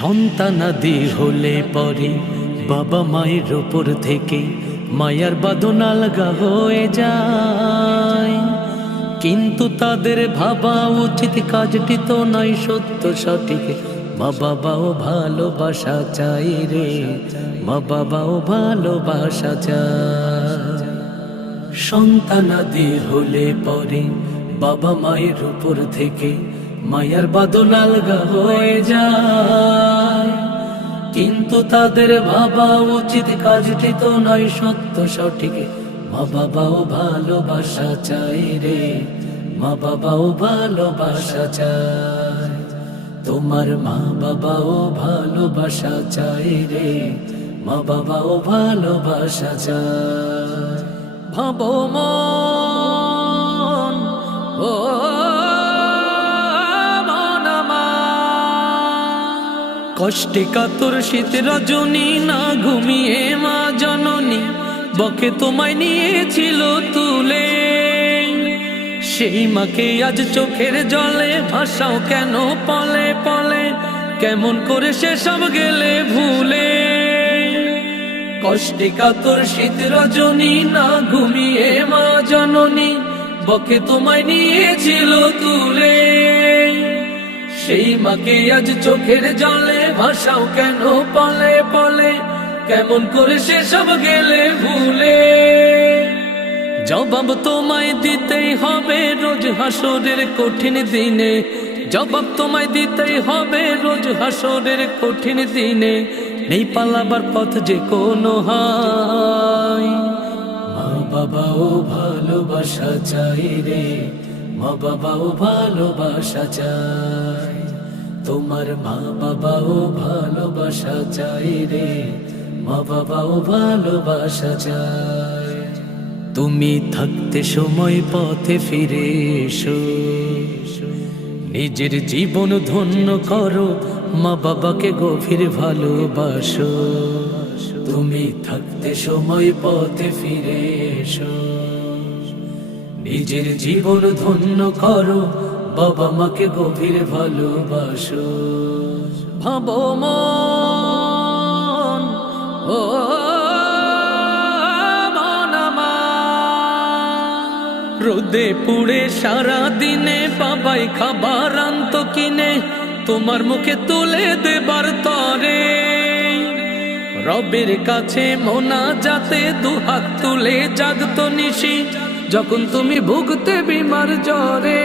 সন্তানাদি হলে পরে বাবা মায়ের উপর থেকে মায়ার বাঁধন আলগা হয়ে যায়, কিন্তু তাদের ভাবা উচিত কাজটি তো নয় সত্য সঠিক। মা বাবাও ভালোবাসা চাই রে, মা বাবাও ভালোবাসা চায়। সন্তানাদি হলে পরে বাবা মায়ের উপর থেকে মায়ার বাঁধন আলগা হয়ে যায়, কিন্তু তাদের ভাবা উচিত কাজটি তো নয় সত্য সঠিক। মা বাবাও ভালোবাসা চাই রে, মা বাবাও ভালোবাসা চায়। তোমার মা বাবাও ভালোবাসা চাই রে, মা বাবাও ভালোবাসা চায়। ভাবো মন, ও কষ্টে কাতর শীত রজনী না ঘুমিয়ে মা জননী বকে তোমায় নিয়েছিল তুলে। সেই মাকে আজ চোখের জলে ভাসাও কেন পলে পলে, কেমন করে সে সব গেলে ভুলে। কষ্টে কাতর শীত রজনী না ঘুমিয়ে মা জননী বকে তোমায় নিয়েছিল তুলে। সেই মাকে আজ চোখের জলে ভাসাও কেন পলে পলে, কেমন করে সে সব গেলে ভুলে। জবাব তোমায় দিতেই হবে রোজ হাসরের কঠিন দিনে, জবাব তোমায় দিতেই হবে রোজ হাসরের কঠিন দিনে। নেই পালাবার পথ যে কোনো হয়। মা বাবাও ভালোবাসা চাই রে, মা বাবাও ভালোবাসা চাই। তোমার মা বাবাও ভালোবাসা চাই রে, মা বাবাও ভালোবাসা চাই। তুমি থাকতে সময় পথে ফিরে এসো, নিজের জীবন ধন্য করো, মা বাবাকে গভীর ভালোবাসো। তুমি থাকতে সময় পথে ফিরে এসো, নিজের জীবন ধন্য করো, বাবা মাকে গভীর ভালোবাসো। ভাবো মন, ও মন আমার, রোদে পুড়ে সারা দিনে বাবাই খাবার আনত কিনে তোমার মুখে তুলে দেবার তরে। রবের কাছে মোনাজাতে দুহাত তুলে জাগতো নিশি যখন তুমি ভুগতে বিমার জ্বরে।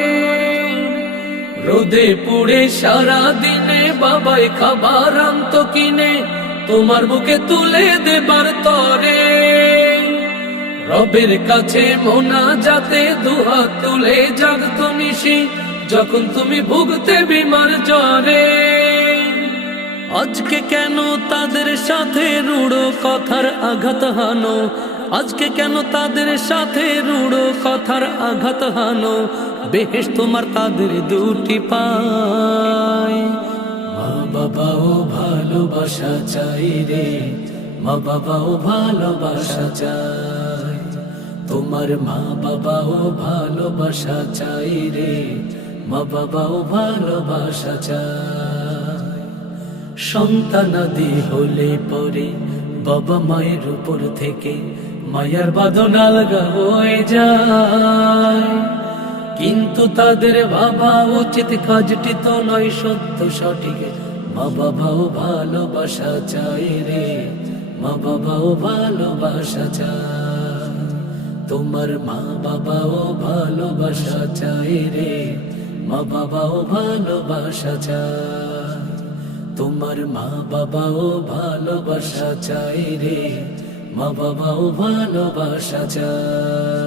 রোদে পুড়ে সারা দিনে বাবাই খাবার আনত কিনে তোমার মুখে তুলে দেবার তরে। রবের কাছে মোনাজাতে দুহাত তুলে জাগতো নিশি যখন তুমি ভুগতে বিমার জ্বরে। আজকে কেন তাদের সাথে রূঢ় কথার আঘাত হানো, আজকে কেন তাদের সাথে রূঢ় কথার আঘাত হানো। বেহেশ তোমার তাদের দুটি পায়। মা বাবাও ভালোবাসা চাই রে, মা বাবাও ভালোবাসা চাই। তোমার মা বাবাও ভালোবাসা চাই রে, মা বাবাও ভালোবাসা চাই। সন্তানাদি হলে পরে বাবা মায়ের উপর থেকে মায়ার বাঁধন আলগা হয়ে যায়, কিন্তু তাদের ভাবা উচিত কাজটি তো নয় সত্য সঠিক। মা বাবাও ভালোবাসা চাই রে, মা বাবাও ভালোবাসা চাই। তোমার মা বাবাও ভালোবাসা চাই রে, মা বাবাও ভালোবাসা চাই। তোমার মা বাবাও ভালোবাসা চাই রে, মা বাবাও ভালোবাসা চায়।